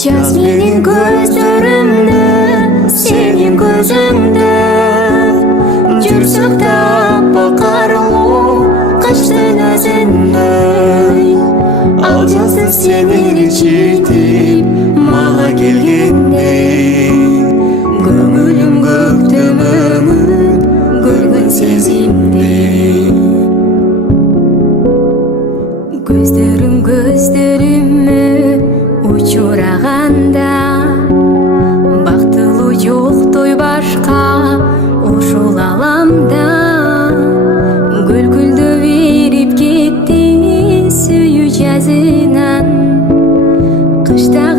Жаз менен көздөрүмдө, сенин көзүңдө жүрсөк да бакаруу кыштын өзүндө. Ал жазды сени ренжитип мага келгенде, көңүлүм көктөмөңүн көргөн сезимде. Көздөрүм көздөрүмө учураганда, бактылуу жоктой башка ушул аламда. Көлкүлдөп эрип кетти сүйүү жазынан, кышта